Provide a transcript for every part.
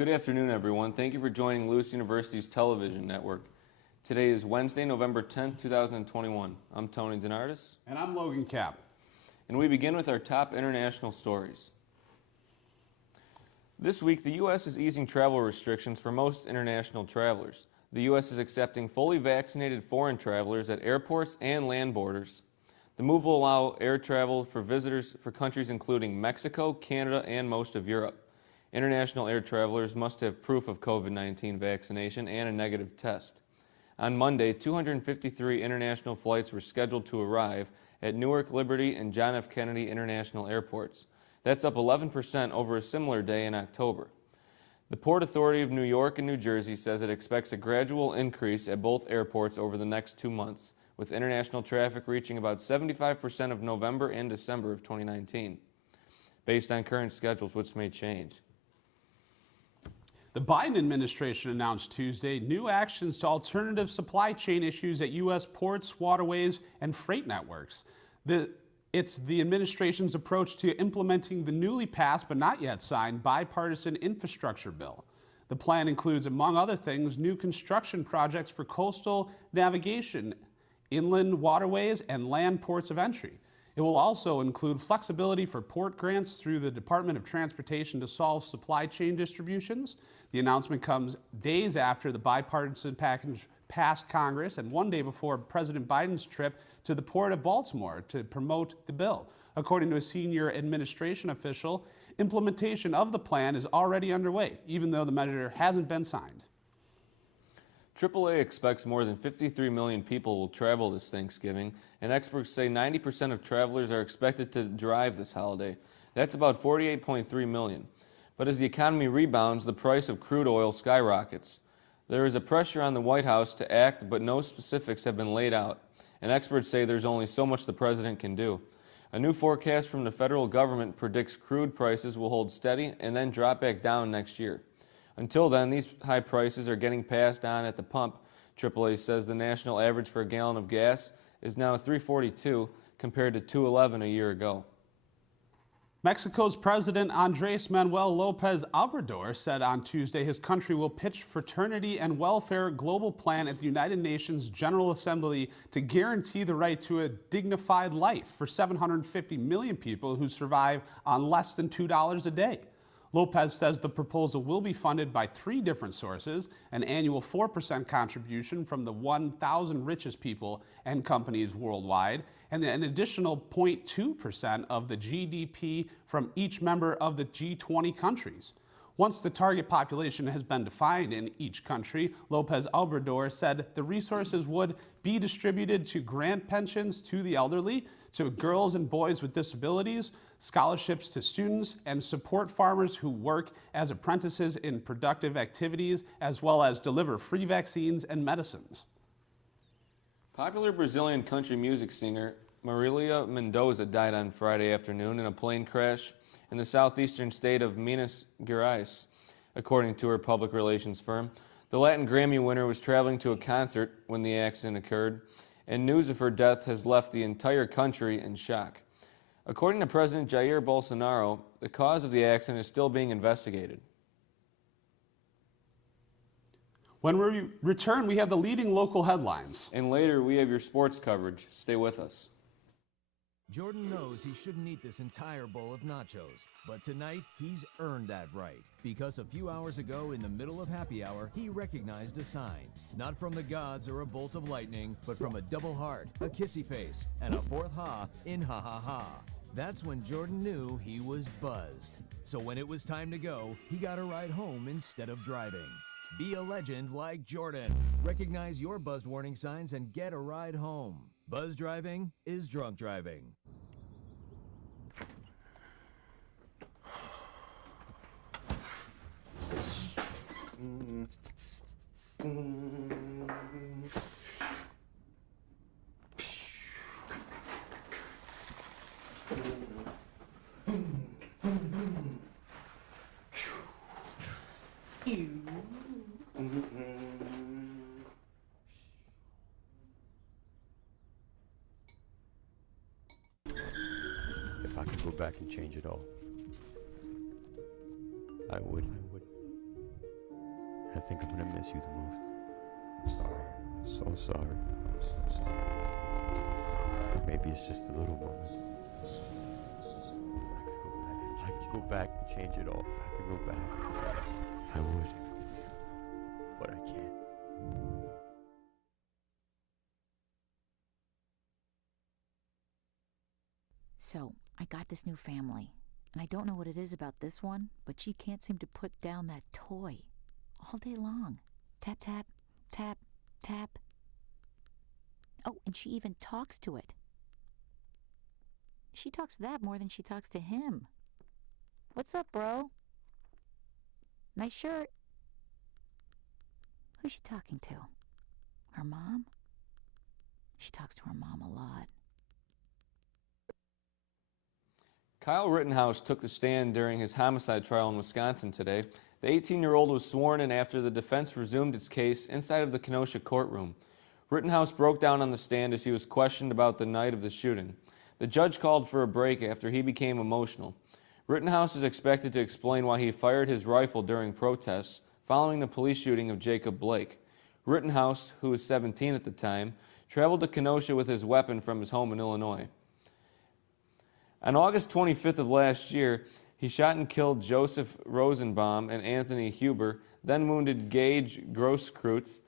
Good afternoon, everyone. Thank you for joining Lewis University's television network. Today is Wednesday, November 10th, 2021. I'm Tony DeNardis. And I'm Logan Kapp. And we begin with our top international stories. This week, the U.S. is easing travel restrictions for most international travelers. The U.S. is accepting fully vaccinated foreign travelers at airports and land borders. The move will allow air travel for visitors for countries including Mexico, Canada, and most of Europe. International air travelers must have proof of COVID-19 vaccination and a negative test. On Monday, 253 international flights were scheduled to arrive at Newark, Liberty, and John F. Kennedy International Airports. That's up 11% over a similar day in October. The Port Authority of New York and New Jersey says it expects a gradual increase at both airports over the next 2 months, with international traffic reaching about 75% of November and December of 2019, based on current schedules, which may change. The Biden administration announced Tuesday new actions to alternative supply chain issues at U.S. ports, waterways, and freight networks. It's the administration's approach to implementing the newly passed but not yet signed bipartisan infrastructure bill. The plan includes, among other things, new construction projects for coastal navigation, inland waterways, and land ports of entry. It will also include flexibility for port grants through the Department of Transportation to solve supply chain distributions. The announcement comes days after the bipartisan package passed Congress and one day before President Biden's trip to the Port of Baltimore to promote the bill. According to a senior administration official, implementation of the plan is already underway, even though the measure hasn't been signed. AAA expects more than 53 million people will travel this Thanksgiving, and experts say 90% of travelers are expected to drive this holiday. That's about 48.3 million. But as the economy rebounds, the price of crude oil skyrockets. There is a pressure on the White House to act, but no specifics have been laid out, and experts say there's only so much the president can do. A new forecast from the federal government predicts crude prices will hold steady and then drop back down next year. Until then, these high prices are getting passed on at the pump. AAA says the national average for a gallon of gas is now $3.42 compared to $2.11 a year ago. Mexico's President Andrés Manuel López Obrador said on Tuesday his country will pitch fraternity and welfare global plan at the United Nations General Assembly to guarantee the right to a dignified life for 750 million people who survive on less than $2 a day. Lopez says the proposal will be funded by 3 different sources: an annual 4% contribution from the 1,000 richest people and companies worldwide, and an additional 0.2% of the GDP from each member of the G20 countries. Once the target population has been defined in each country, Lopez Obrador said the resources would be distributed to grant pensions to the elderly, to girls and boys with disabilities, scholarships to students, and support farmers who work as apprentices in productive activities, as well as deliver free vaccines and medicines. Popular Brazilian country music singer Marilia Mendoza died on Friday afternoon in a plane crash in the southeastern state of Minas Gerais, according to her public relations firm. The Latin Grammy winner was traveling to a concert when the accident occurred, and news of her death has left the entire country in shock. According to President Jair Bolsonaro, the cause of the accident is still being investigated. When we return, we have the leading local headlines. And later, we have your sports coverage. Stay with us. Jordan knows he shouldn't eat this entire bowl of nachos, but tonight he's earned that right, because a few hours ago in the middle of happy hour, he recognized a sign, not from the gods or a bolt of lightning, but from a double heart, a kissy face, and a fourth ha in ha ha ha. That's when Jordan knew he was buzzed. So when it was time to go, he got a ride home instead of driving. Be a legend like Jordan. Recognize your buzzed warning signs and get a ride home. Buzz driving is drunk driving. If I could go back and change it all, I would. I think I'm gonna miss you the most. I'm sorry. I'm so sorry. I'm so sorry. Maybe it's just the little moments. If I could go back and change it all. If I could go back, I would. But I can't. So, I got this new family, and I don't know what it is about this one, but she can't seem to put down that toy all day long. Tap, tap, tap, tap. Oh, and she even talks to it. She talks to that more than she talks to him. What's up, bro? Nice shirt. Who's she talking to? Her mom? She talks to her mom a lot. Kyle Rittenhouse took the stand during his homicide trial in Wisconsin today. The 18-year-old was sworn in after the defense resumed its case inside of the Kenosha courtroom. Rittenhouse broke down on the stand as he was questioned about the night of the shooting. The judge called for a break after he became emotional. Rittenhouse is expected to explain why he fired his rifle during protests following the police shooting of Jacob Blake. Rittenhouse, who was 17 at the time, traveled to Kenosha with his weapon from his home in Illinois. On August 25th of last year, he shot and killed Joseph Rosenbaum and Anthony Huber, then wounded Gage Grosskreutz.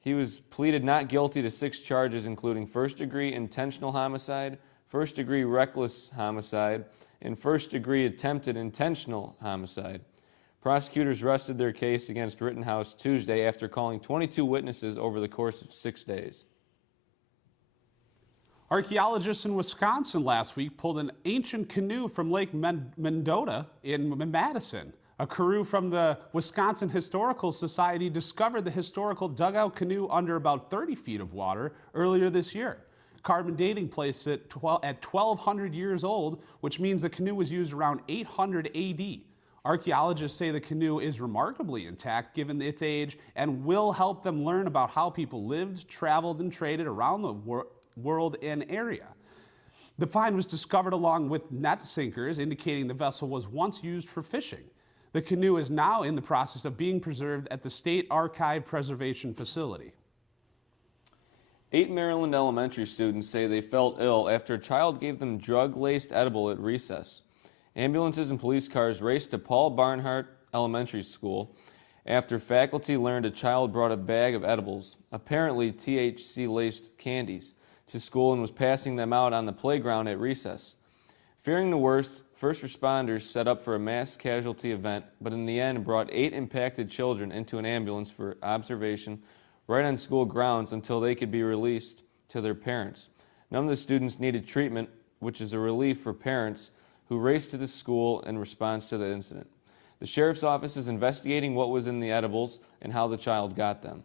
He was pleaded not guilty to 6 charges, including first-degree intentional homicide, first-degree reckless homicide, and first-degree attempted intentional homicide. Prosecutors rested their case against Rittenhouse Tuesday after calling 22 witnesses over the course of 6 days. Archaeologists in Wisconsin last week pulled an ancient canoe from Lake Mendoza in Madison. A crew from the Wisconsin Historical Society discovered the historical dugout canoe under about 30 feet of water earlier this year. Carbon dating placed it at 1,200 years old, which means the canoe was used around 800 AD. Archaeologists say the canoe is remarkably intact given its age and will help them learn about how people lived, traveled, and traded around the world and area. The find was discovered along with net sinkers, indicating the vessel was once used for fishing. The canoe is now in the process of being preserved at the State Archive Preservation Facility. 8 Maryland elementary students say they felt ill after a child gave them drug-laced edible at recess. Ambulances and police cars raced to Paul Barnhart Elementary School after faculty learned a child brought a bag of edibles, apparently THC-laced candies, to school and was passing them out on the playground at recess. Fearing the worst, first responders set up for a mass casualty event, but in the end brought 8 impacted children into an ambulance for observation right on school grounds until they could be released to their parents. None of the students needed treatment, which is a relief for parents who raced to the school in response to the incident. The sheriff's office is investigating what was in the edibles and how the child got them.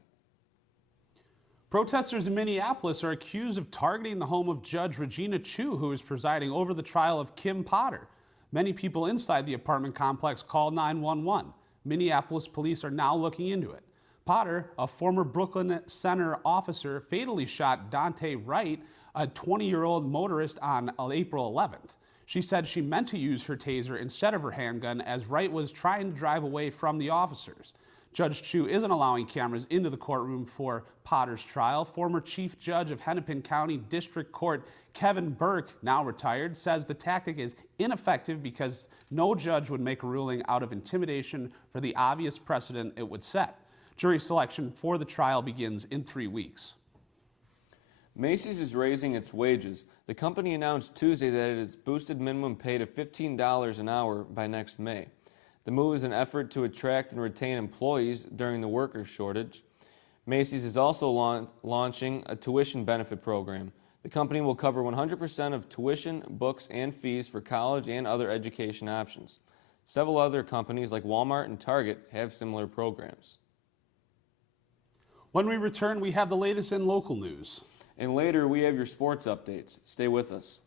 Protesters in Minneapolis are accused of targeting the home of Judge Regina Chu, who is presiding over the trial of Kim Potter. Many people inside the apartment complex called 911. Minneapolis police are now looking into it. Potter, a former Brooklyn Center officer, fatally shot Dante Wright, a 20-year-old motorist, on April 11th. She said she meant to use her taser instead of her handgun as Wright was trying to drive away from the officers. Judge Chu isn't allowing cameras into the courtroom for Potter's trial. Former Chief Judge of Hennepin County District Court Kevin Burke, now retired, says the tactic is ineffective because no judge would make a ruling out of intimidation for the obvious precedent it would set. Jury selection for the trial begins in 3 weeks. Macy's is raising its wages. The company announced Tuesday that it has boosted minimum pay to $15 an hour by next May. The move is an effort to attract and retain employees during the worker shortage. Macy's is also launching a tuition benefit program. The company will cover 100% of tuition, books, and fees for college and other education options. Several other companies like Walmart and Target have similar programs. When we return, we have the latest in local news. And later, we have your sports updates. Stay with us.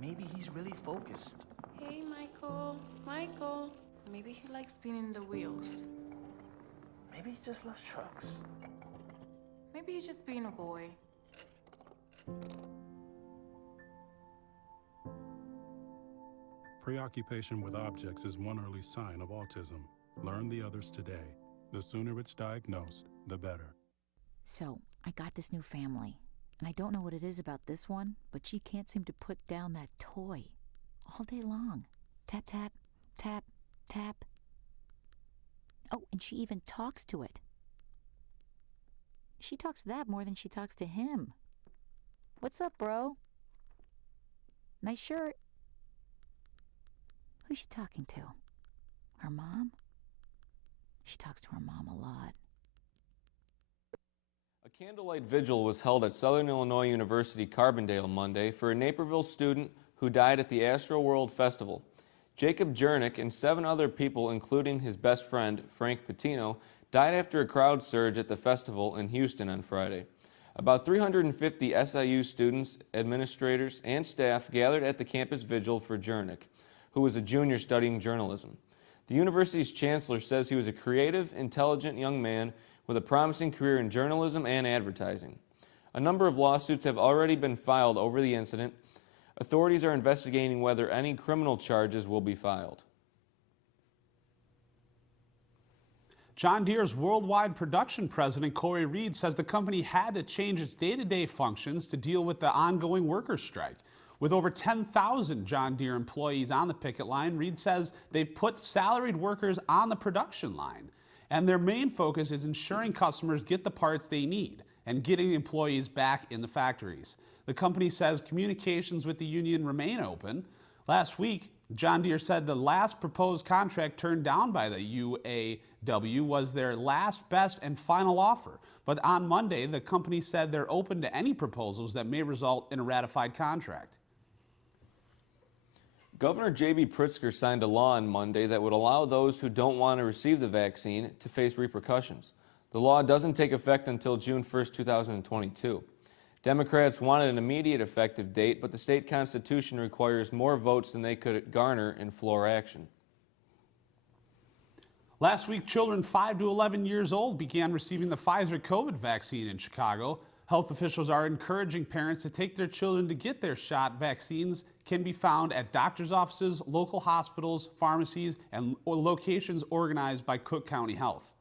Maybe he's really focused. Hey, Michael. Michael. Maybe he likes spinning the wheels. Maybe he just loves trucks. Maybe he's just being a boy. Preoccupation with objects is one early sign of autism. Learn the others today. The sooner it's diagnosed, the better. So, I got this new family, and I don't know what it is about this one, but she can't seem to put down that toy all day long. Tap, tap, tap, tap. Oh, and she even talks to it. She talks to that more than she talks to him. What's up, bro? Nice shirt. Who's she talking to? Her mom? She talks to her mom a lot. A candlelight vigil was held at Southern Illinois University Carbondale Monday for a Naperville student who died at the Astro World Festival. Jacob Jernick and 7 other people, including his best friend, Frank Patino, died after a crowd surge at the festival in Houston on Friday. About 350 SIU students, administrators, and staff gathered at the campus vigil for Jernick, who was a junior studying journalism. The university's chancellor says he was a creative, intelligent young man with a promising career in journalism and advertising. A number of lawsuits have already been filed over the incident. Authorities are investigating whether any criminal charges will be filed. John Deere's worldwide production president, Corey Reed, says the company had to change its day-to-day functions to deal with the ongoing workers' strike. With over 10,000 John Deere employees on the picket line, Reed says they've put salaried workers on the production line. And their main focus is ensuring customers get the parts they need and getting employees back in the factories. The company says communications with the union remain open. Last week, John Deere said the last proposed contract turned down by the UAW was their last, best, and final offer. But on Monday, the company said they're open to any proposals that may result in a ratified contract. Governor J.B. Pritzker signed a law on Monday that would allow those who don't want to receive the vaccine to face repercussions. The law doesn't take effect until June 1, 2022. Democrats wanted an immediate effective date, but the state constitution requires more votes than they could garner in floor action. Last week, children 5 to 11 years old began receiving the Pfizer COVID vaccine in Chicago. Health officials are encouraging parents to take their children to get their shot. Vaccines can be found at doctor's offices, local hospitals, pharmacies, and locations organized by Cook County Health.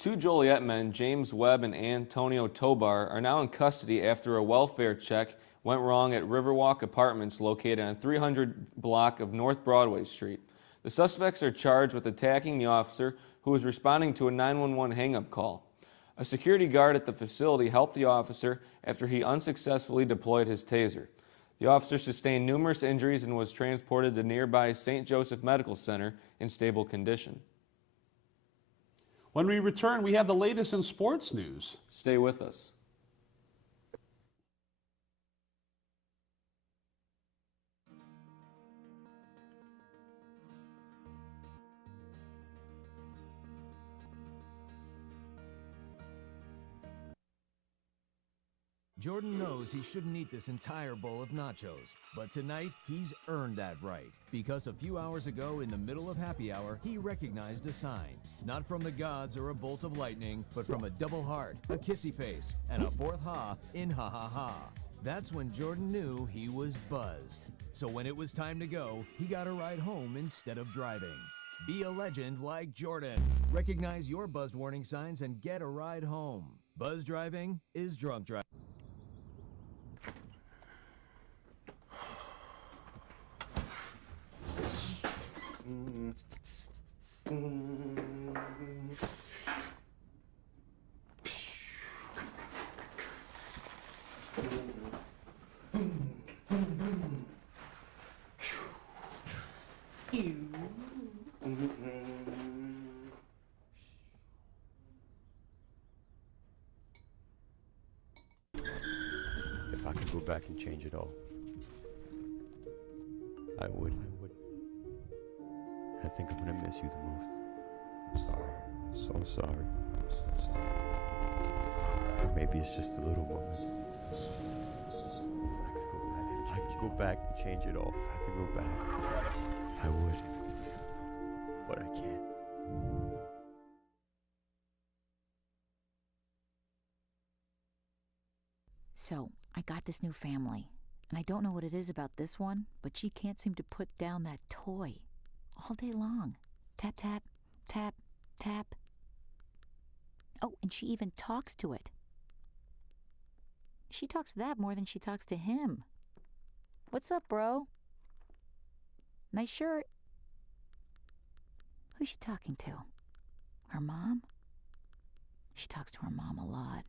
2 Joliet men, James Webb and Antonio Tobar, are now in custody after a welfare check went wrong at Riverwalk Apartments located on 300 block of North Broadway Street. The suspects are charged with attacking the officer who was responding to a 911 hang-up call. A security guard at the facility helped the officer after he unsuccessfully deployed his taser. The officer sustained numerous injuries and was transported to nearby St. Joseph Medical Center in stable condition. When we return, we have the latest in sports news. Stay with us. Jordan knows he shouldn't eat this entire bowl of nachos, but tonight he's earned that right. Because a few hours ago, in the middle of happy hour, he recognized a sign. Not from the gods or a bolt of lightning, but from a double heart, a kissy face, and a fourth ha in ha ha ha. That's when Jordan knew he was buzzed. So when it was time to go, he got a ride home instead of driving. Be a legend like Jordan. Recognize your buzzed warning signs and get a ride home. Buzz driving is drunk driving. If I could go back and change it all, I would. I think I'm gonna miss you the most. I'm sorry. I'm so sorry. I'm so sorry. Or maybe it's just the little moments. go back and change it all, if I could go back, I would. But I can't. So, I got this new family, and I don't know what it is about this one, but she can't seem to put down that toy all day long. Tap, tap, tap, tap. Oh, and she even talks to it. She talks to that more than she talks to him. What's up, bro? Nice shirt. Who's she talking to? Her mom? She talks to her mom a lot.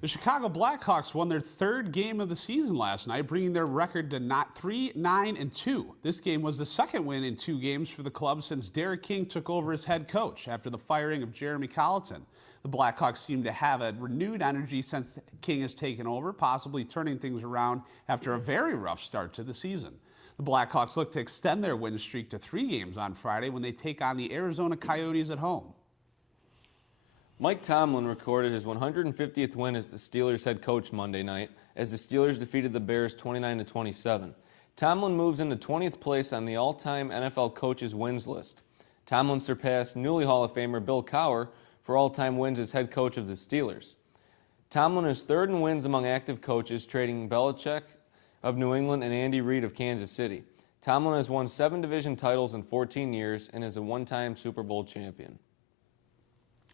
The Chicago Blackhawks won their third game of the season last night, bringing their record to 3-9-2. This game was the second win in 2 games for the club since Derek King took over as head coach after the firing of Jeremy Colleton. The Blackhawks seem to have a renewed energy since King has taken over, possibly turning things around after a very rough start to the season. The Blackhawks look to extend their win streak to 3 games on Friday when they take on the Arizona Coyotes at home. Mike Tomlin recorded his 150th win as the Steelers head coach Monday night as the Steelers defeated the Bears 29-27. Tomlin moves into 20th place on the all-time NFL coaches wins list. Tomlin surpassed newly Hall of Famer Bill Cowher for all-time wins as head coach of the Steelers. Tomlin is third in wins among active coaches, trading Belichick of New England and Andy Reid of Kansas City. Tomlin has won 7 division titles in 14 years and is a one-time Super Bowl champion.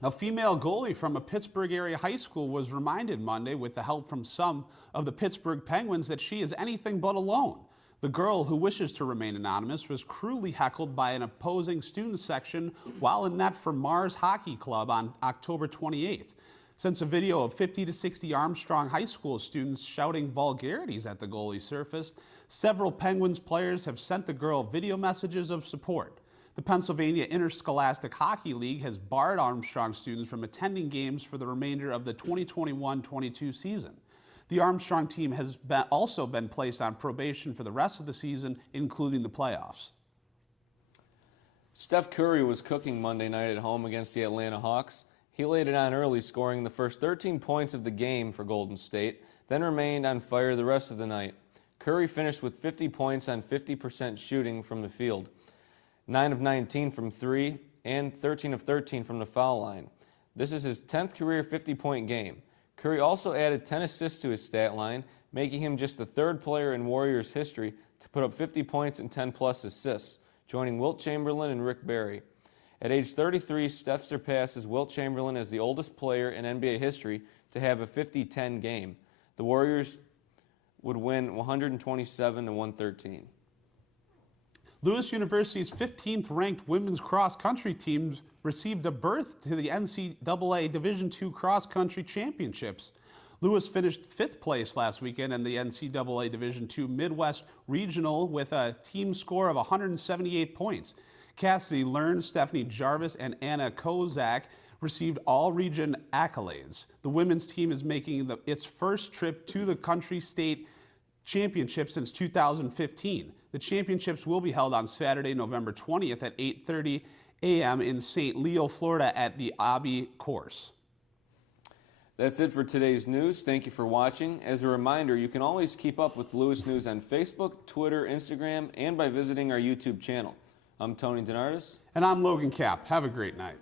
A female goalie from a Pittsburgh area high school was reminded Monday, with the help from some of the Pittsburgh Penguins, that she is anything but alone. The girl, who wishes to remain anonymous, was cruelly heckled by an opposing student section while in net for Mars Hockey Club on October 28th. Since a video of 50 to 60 Armstrong High School students shouting vulgarities at the goalie surfaced, several Penguins players have sent the girl video messages of support. The Pennsylvania Interscholastic Hockey League has barred Armstrong students from attending games for the remainder of the 2021-22 season. The Armstrong team has also been placed on probation for the rest of the season, including the playoffs. Steph Curry was cooking Monday night at home against the Atlanta Hawks. He laid it on early, scoring the first 13 points of the game for Golden State, then remained on fire the rest of the night. Curry finished with 50 points on 50% shooting from the field, 9 of 19 from 3, and 13 of 13 from the foul line. This is his 10th career 50-point game. Curry also added 10 assists to his stat line, making him just the 3rd player in Warriors history to put up 50 points and 10-plus assists, joining Wilt Chamberlain and Rick Barry. At age 33, Steph surpasses Wilt Chamberlain as the oldest player in NBA history to have a 50-10 game. The Warriors would win 127-113. Lewis University's 15th ranked women's cross country team received a berth to the NCAA Division II cross country championships. Lewis finished 5th place last weekend in the NCAA Division II Midwest Regional with a team score of 178 points. Cassidy Learn, Stephanie Jarvis, and Anna Kozak received all-region accolades. The women's team is making its first trip to the country state championship since 2015. The championships will be held on Saturday, November 20th at 8:30 a.m. in St. Leo, Florida at the Abbey Course. That's it for today's news. Thank you for watching. As a reminder, you can always keep up with Lewis News on Facebook, Twitter, Instagram, and by visiting our YouTube channel. I'm Tony DeNardis. And I'm Logan Kapp. Have a great night.